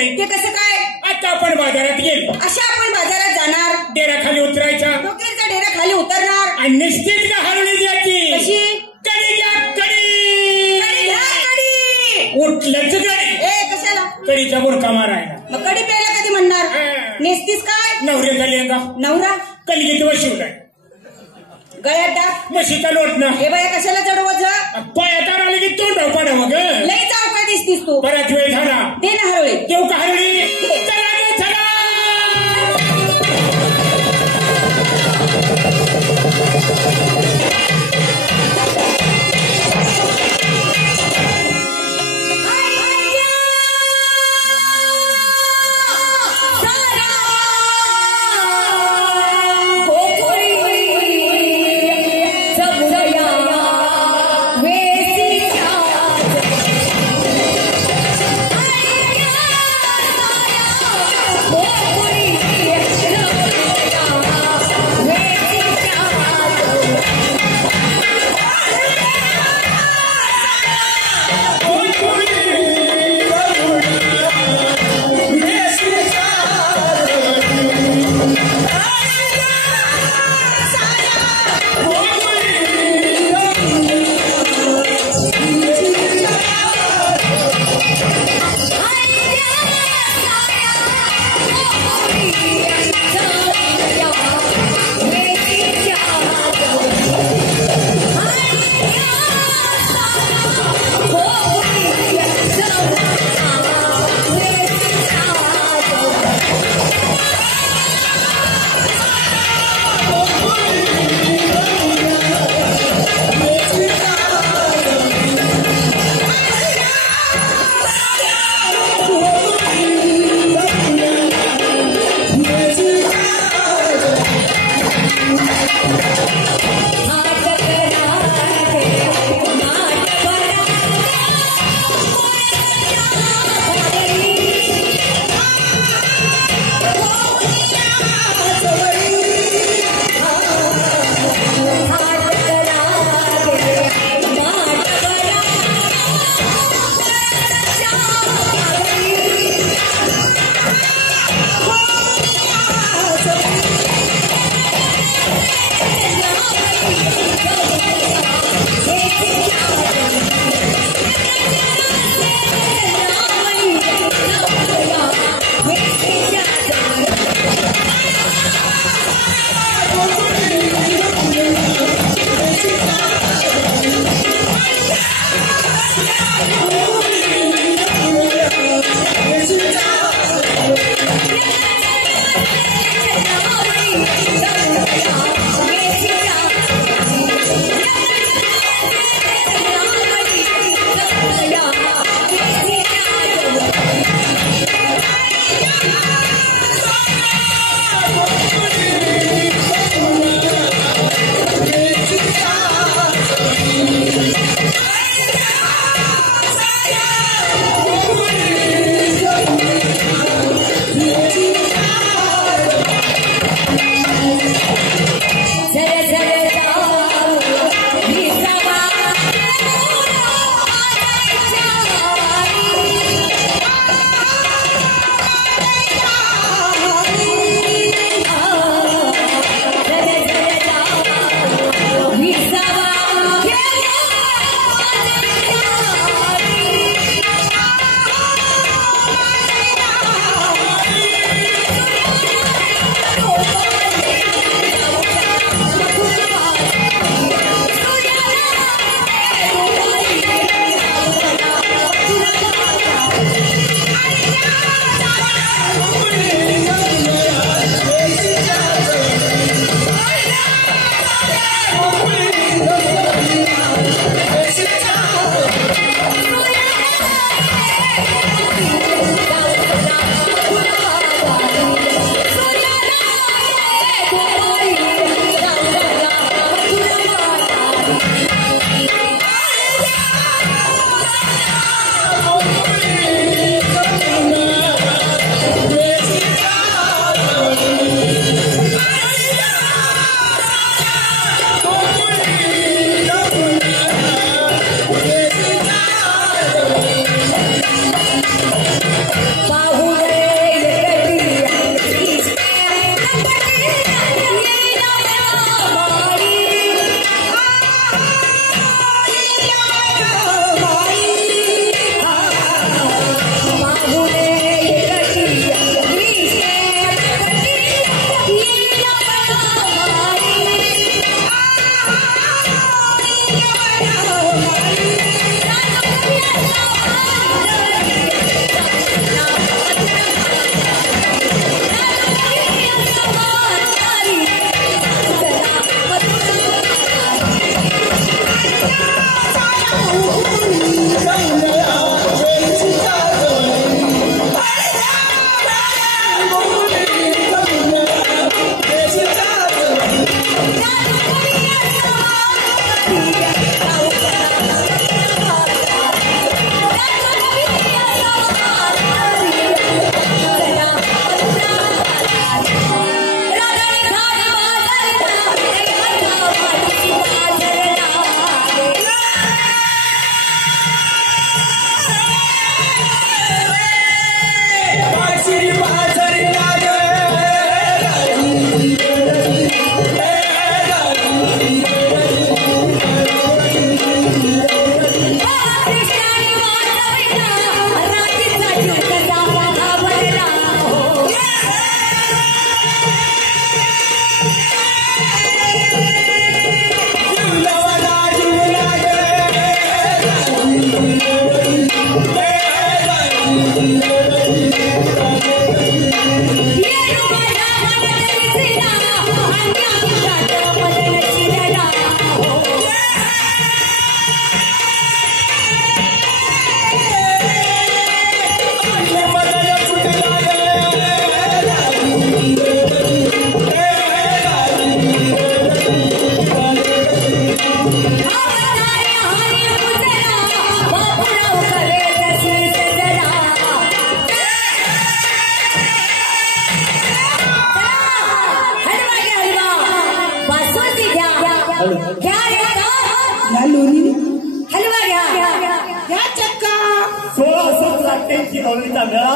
नाही. ते कसं काय? आता आपण बाजारात गेलो. अशा आपण बाजारात जाणार, डेऱ्याखाली उतरायचा, डोक्याच्या डेऱ्या खाली उतरणार आणि निश्चित हरवली द्यायची. कशी? कडी घ्या कडी. कडी घ्या कडी. उठलंच कडी. कशाला? कडीचा बुरका मारायला. मग कडी प्यायला कधी म्हणणार? नेसतीस काय? नवऱ्याचा लेंगा. नवरा कलगीत वशिवलाय. गळ्यात डाग. म्हशीचा लोटणं. हे बाया कशाला जडवत? पायात आले की तोंड पडावं ग. लई चौका दिसतीस तू. बराच वेळ झाला. दे ना हरवळे. देऊ का हरवली? चला गे चला. हलवा घ्या चक्का 16-17 नवरीचा मेळा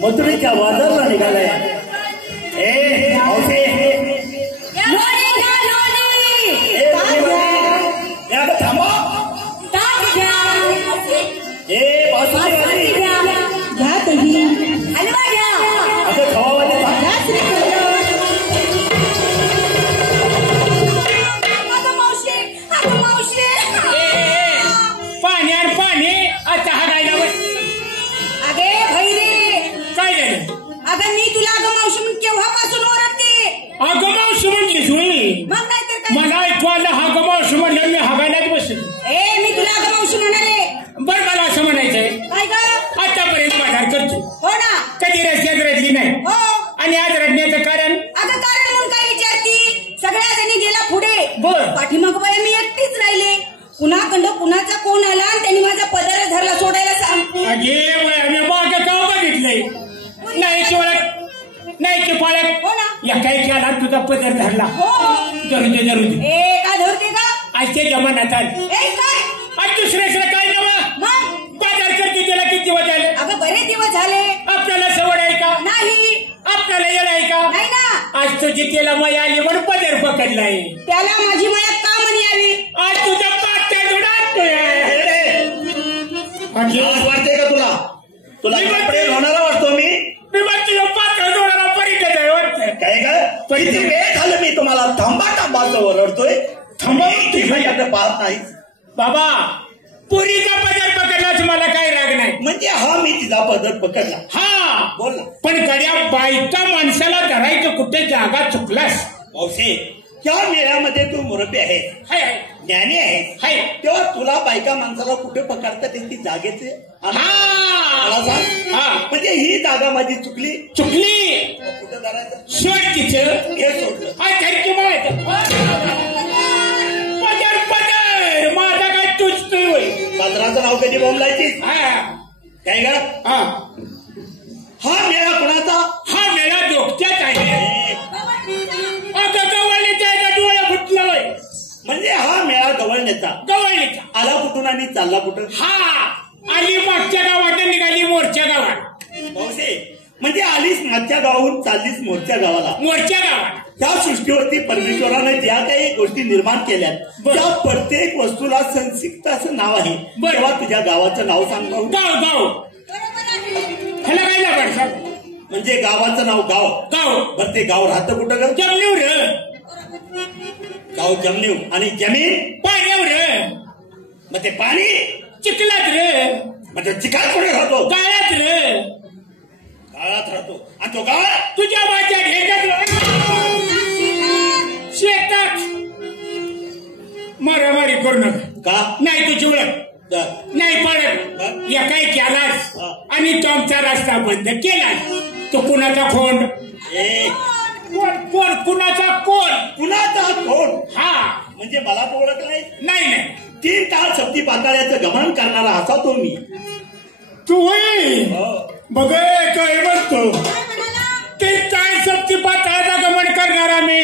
मथुरेच्या बाजारला निघालाय. ए मावशी थांबा. ए बासुंदी घ्या तही हलवा घ्या अगं खवावाले पाणी आणि पाणी आता हा काय जावं अगे भैरे काय झालं. अगं मी तुला अगं मावशी म्हणून केव्हापासून ओरडते. अगं मावशी म्हणलीस होई. मग नाही तर काय. मला ऐकू आलं हा गमावशी म्हणलं मी हागायलाच बसलो. मी तुला अगं मावशी म्हणाले. बरं मला असं म्हणायचंय काय ग आतापर्यंत बाजार करतो हो ना कधी रस्त्यात रडली नाही हो आणि आज रडण्याचं कारण अगं कारण म्हणून काय विचारती. सगळ्या जणी गेला पुढे बर. पाठीमाग बाय मी एकटीच राहिले. कुणाकडं कुणाचा कोण आला आणि त्यांनी माझा पदर धरला सोडायला सांग. मी बाग का बघितलंय नाही की ओळख नाही की पाळख हो ना या काही केला तुझा पदर धरला. हो धरू दे काय धरते का आजच्या जमान्यात आली. काय आज दुसऱ्याचं काय नवं मग बाजार करते त्याला किती दिवस झाले. अगं बरेच दिवस झाले. आपल्याला सवड आहे का नाही आपल्याला येणं आहे का नाही ना. आज तुझी त्याला माया आली म्हणून पदर पकडलाय. त्याला माझी माया का म्हणे यावी. आज तुझा पात्या वाटते का तुला तुला कपडे धुणारा वाटतो मी तुझ्या पात्या जोडाला परिचय आहे वाटतं काय का किती वेळ झालं मी तुम्हाला थांबा थांबाचं ओरडतोय. थांबा तुझ्याकडे पाहत नाही बाबा पुरीचा पदर पकडलाच मला काही राग नाही. म्हणजे हा मी तिचा पदर पकडला. हा बोल ना. पण गड्या बायका माणसाला धरायचं कुठे जागा चुकलास. मावशी या मेळ्यामध्ये तू मुरबी आहे हाय ज्ञानी आहे हाय तेव्हा तुला बायका माणसाला कुठे पकडतात ती जागेचे मला हा सांग. हा म्हणजे ही जागा माझी चुकली कुठे धरायचं सोड तिचं हे सोडलं. थँक्यू पदर पदर माझा काय तुझतोय होय. पदराचं नाव कधी बोंबलायची हा काय का हा हा मेळा कुणाचा हा मेळा डोक्यात आहे. अगं गवळणीचा डोळा फुटला होय. म्हणजे हा मेळा गवळण्याचा गवळणीचा आला कुठून आणि चालला कुठं. हा आली मागच्या गावात निघाली मोरच्या गावात. मावशी म्हणजे आलीस मागच्या गावाहून चाललीस मोरच्या गावाला. मोरच्या गावात त्या सृष्टीवरती परमेश्वरानं ज्या काही गोष्टी निर्माण केल्यात बर. त्या प्रत्येक वस्तूला संक्षिप्त असं नाव आहे. बर. तेव्हा तुझ्या गावाचं नाव सांगतो. गाव ह्याला काय लागणार म्हणजे गावाचं नाव गाव बरं ते गाव राहतं कुठं ग. जमनीवर गाव जमनीव आणि जमीन पाण्यावर मग ते पाणी चिखलात रे म्हणजे चिखलात कुठे राहतो. गाळात रे गाळात राहतो आणि तो गाळ तुझ्या माझ्या ढेक्यात शेतात मारामारी करू नका का नाही तुझी ओळख नाही पडत. या काय केलास आणि तो आमचा रस्ता बंद केलास. तो कुणाचा खोंड कोण कुणाचा कोण कुणाचा कोण हा म्हणजे मला तो ओळख नाही 3 तास सप्ती पाताळ्याचं गमन करणारा असा तो मी. तू होय बघ काय म्हणतो ते काय सप्ती पाताळाचा गमन करणारा मी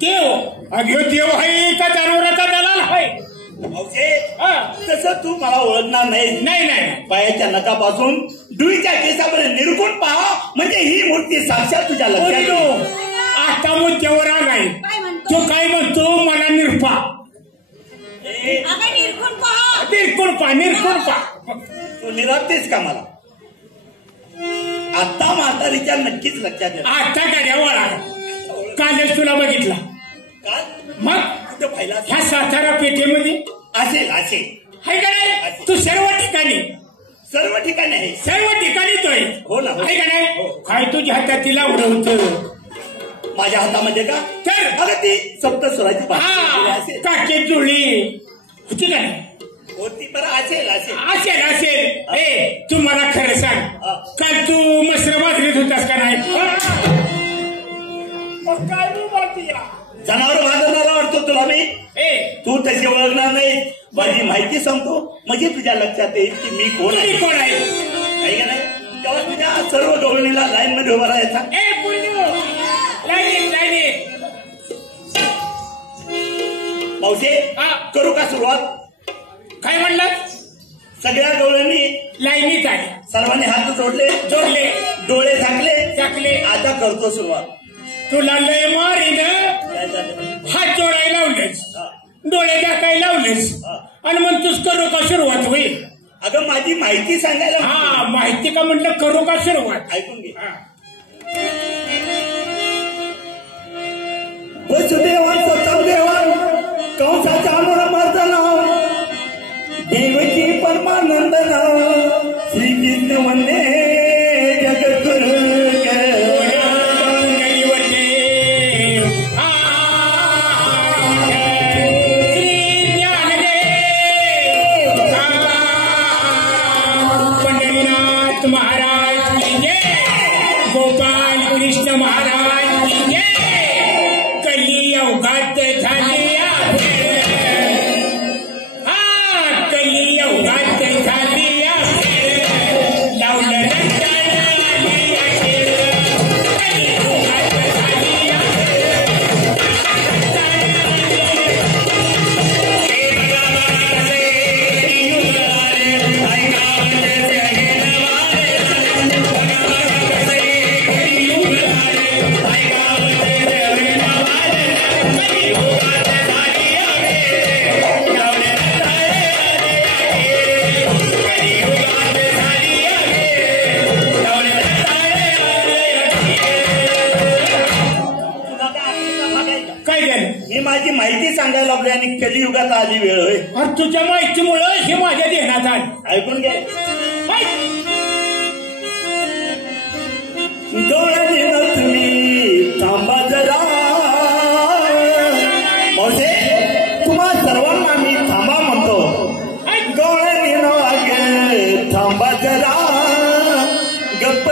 देव अगं देव आहे का जनावराचा दलाल आहे. तसं तू मला ओळखणार नाही. पायाच्या नकापासून डुईच्या केसापर्यंत निरखून पहा म्हणजे ही मूर्ती साक्षात तुझ्या लक्षात. आता मुद्द्यावर आलाय तो काय म्हणतो मला निरपा निरखून पहा तू निरपतेस का मला आता म्हातारीच्या नक्कीच लक्षात येत. आता गाड्या वळा कालच तुला बघितला का मग कुठं पाहिला ह्या सातारा पेठेमध्ये असेल हाय का नाही तू सर्व ठिकाणी आहे. सर्व ठिकाणी तो आहे. हो ना. आहे का नाही? काय तुझ्या हातात तिला उडवतं माझ्या हातामध्ये का? तर अगं ती सप्तस्वराची हा काके जुळली होती का नाही? होती बरं. असेल तू मला खरं सांग, काल तू मसर बाजरीत होतास का नाही? काय तू बोलती या जनावर बाजारला वाटतो तुला मी? तू तशी ओळखणार नाही. माझी माहिती सांगतो म्हणजे तुझ्या लक्षात येईल की मी कोण आहे. आहे का नाही? तेव्हा तुझ्या सर्व गवळणीला लाईन मध्ये उभा राहायचा. मावशी करू का सुरुवात? काय म्हणलं? सगळ्या गवळणी लाईनीत आहे. सर्वांनी हात जोडले, डोळे झाकले. आता करतो सुरुवात. तुला लय मारीन हात जोडायला लावलेस, डोळे झाकायला लावलेस आणि मग तूच करू का सुरुवात होईल? अगं माझी माहिती सांगायला. माहिती का म्हटलं करू का सुरुवात? ऐकून घे. वसुदेवा सतदेवा कंसाच्या अनुरमर्दना देवकी परमानंद श्रीकृष्ण वंदे जगद्गुरु. पंढरीनाथ महाराज की जय, गोपाल कृष्ण महाराज की जय. कली अवघात झाली माझी माहिती सांगायला लागली आणि कलियुगात आली वेळ होय. तुझ्या माहितीमुळं हे माझ्या ध्यानात आलं. ऐकून घ्या. डोळ्याने तुम्ही थांबा जरा. म्हणजे तुम्हा सर्वांना मी थांबा म्हणतो. डोळ्याने थांबा जरा. गप्प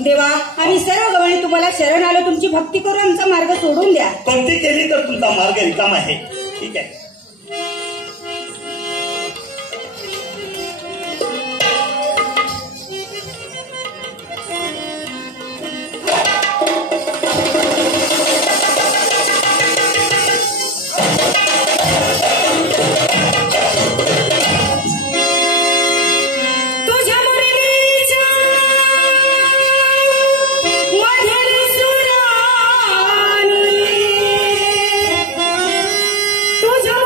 देवा आम्ही सर्व गवळणी तुम्हाला शरण आलो. तुमची भक्ती करून आमचा मार्ग सोडून द्या. भक्ती केली तर तुमचा मार्ग रिकामा आहे. ठीक आहे. तुझ्या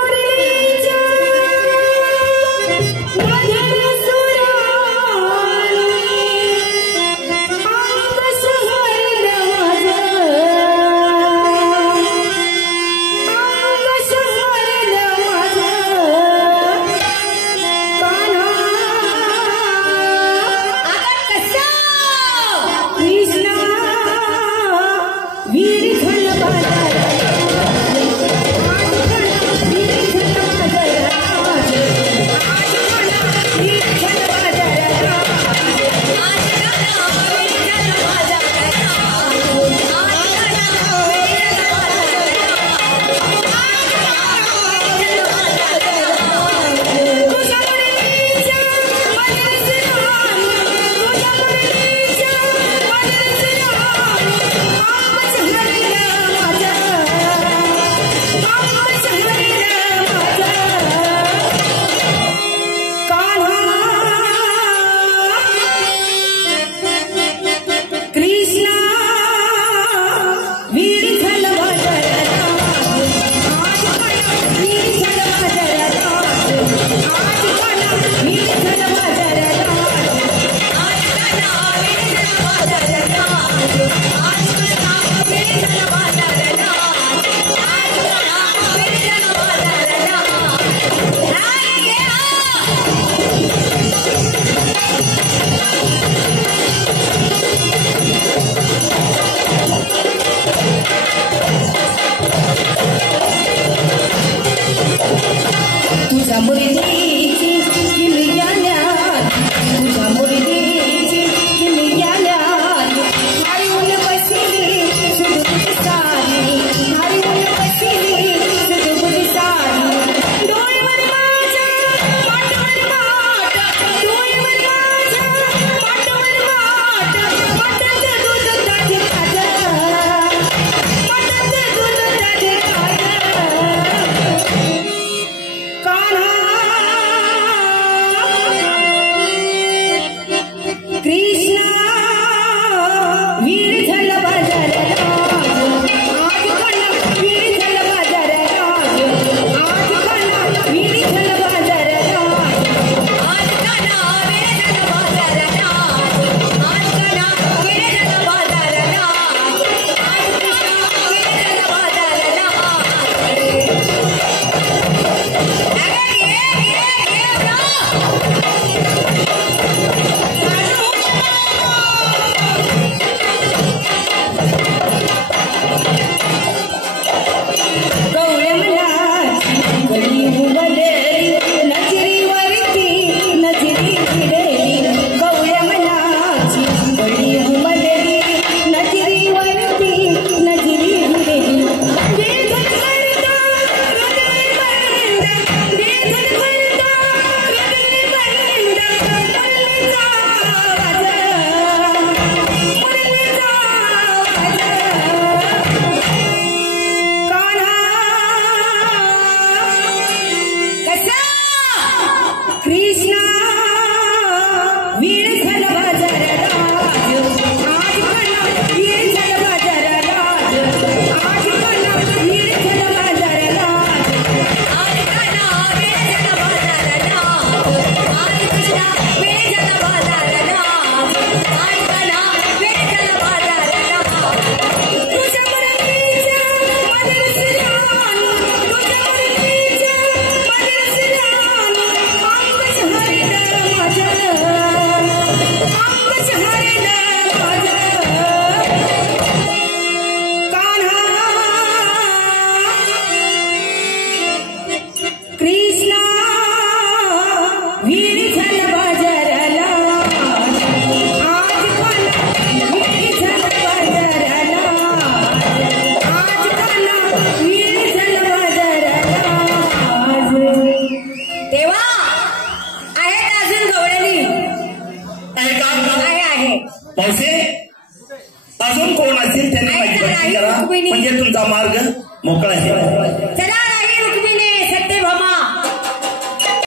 बहिणी. म्हणजे तुमचा मार्ग मोकळा आहे.